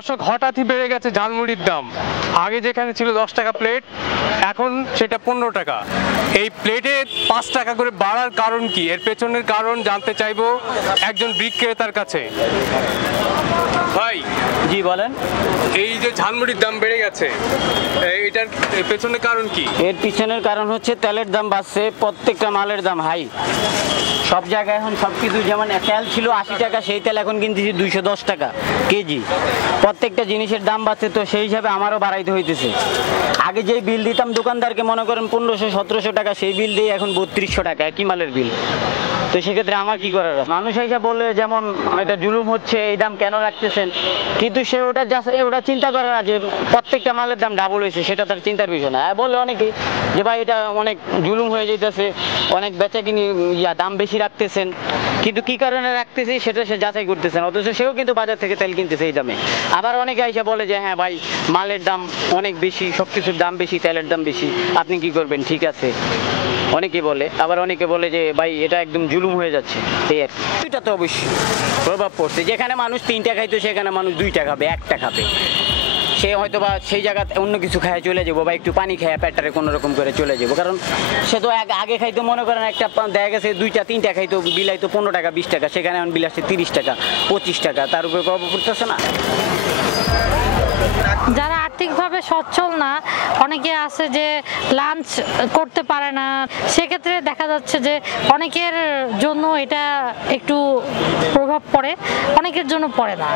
দর্শক, হঠাৎই বেড়ে গেছে ঝালমুড়ির দাম। আগে যেখানে ছিল 10 টাকা প্লেট, এখন সেটা 15 টাকা। এই প্লেটে 5 টাকা করে বাড়ার কারণ কি? এর পেছনের কারণ জানতে চাইবো একজন বিক্রেতার কাছে। ভাই, জি বলেন। এই যে ঝালমুড়ির দাম বেড়ে গেছে, এটার পেছনের কারণ কি? এর পিছনের কারণ হচ্ছে তেলের দাম বাড়ছে, প্রত্যেকটা মালের দাম হাই। সব জায়গায় এখন সব কিছু, যেমন তেল ছিল 80 টাকা, সেই তেল এখন কিনতেছি 210 টাকা কেজি। প্রত্যেকটা জিনিসের দাম বাড়ছে, তো সেই হিসাবে আমারও বাড়াইতে হইতেছে। আগে যেই বিল দিতাম দোকানদারকে, মনে করেন 1500-1700 টাকা, সেই বিল দিয়ে এখন 3200 টাকা একই মালের বিল। তো সেক্ষেত্রে আমার কি করার? মানুষ হিসাবে বলে যেমন এটা জুলুম হচ্ছে, এই দাম কেন রাখতেছেন, কিন্তু সে ওটা চিন্তা করে না যে প্রত্যেকটা মালের দাম ডাবল হয়েছে, সেটা তার চিন্তার বিষয় না। বলে অনেকে যে ভাই এটা অনেক জুলুম হয়ে যেতেছে, অনেক বেচা কিনি দাম বেশি রাখতেছেন, কিন্তু কি কারণে রাখতেছি সেটা সে যাচাই করতেছেন, অথচ সেও কিন্তু বাজার থেকে তেল কিনতেছে এই দামে। আবার অনেকে আইসা বলে যে হ্যাঁ ভাই মালের দাম অনেক বেশি, সব কিছুর দাম বেশি, তেলের দাম বেশি, আপনি কি করবেন? ঠিক আছে, অনেকে বলে। আবার অনেকে বলে যে ভাই এটা একদম জুলুম হয়ে যাচ্ছে। এই আর কি, এটা তো অবশ্যই প্রভাব পড়ছে। যেখানে মানুষ 3 টাকা খাইতো, সেখানে মানুষ 2 টাকা খাবে, 1 টাকা খাবে। সে হয়তো বা সেই জায়গাতে অন্য কিছু খায় চলে যাবো, বা একটু পানি খায় পেটটারে কোনো রকম করে চলে যাবো, কারণ সে তো আগে খাইতো, মনে করেন একটা দেখা গেছে 2-3টা খাইতো, বিলাইতো 15 টাকা 20 টাকা, সেখানে এখন বিল আসছে 30 টাকা 25 টাকা, তার উপরে প্রভাব পড়তেছে না। যারা আর্থিকভাবে সচ্ছল না, অনেকে আছে যে লাঞ্চ করতে পারে না, সেক্ষেত্রে দেখা যাচ্ছে যে অনেকের জন্য এটা একটু প্রভাব পড়ে, অনেকের জন্য পড়ে না।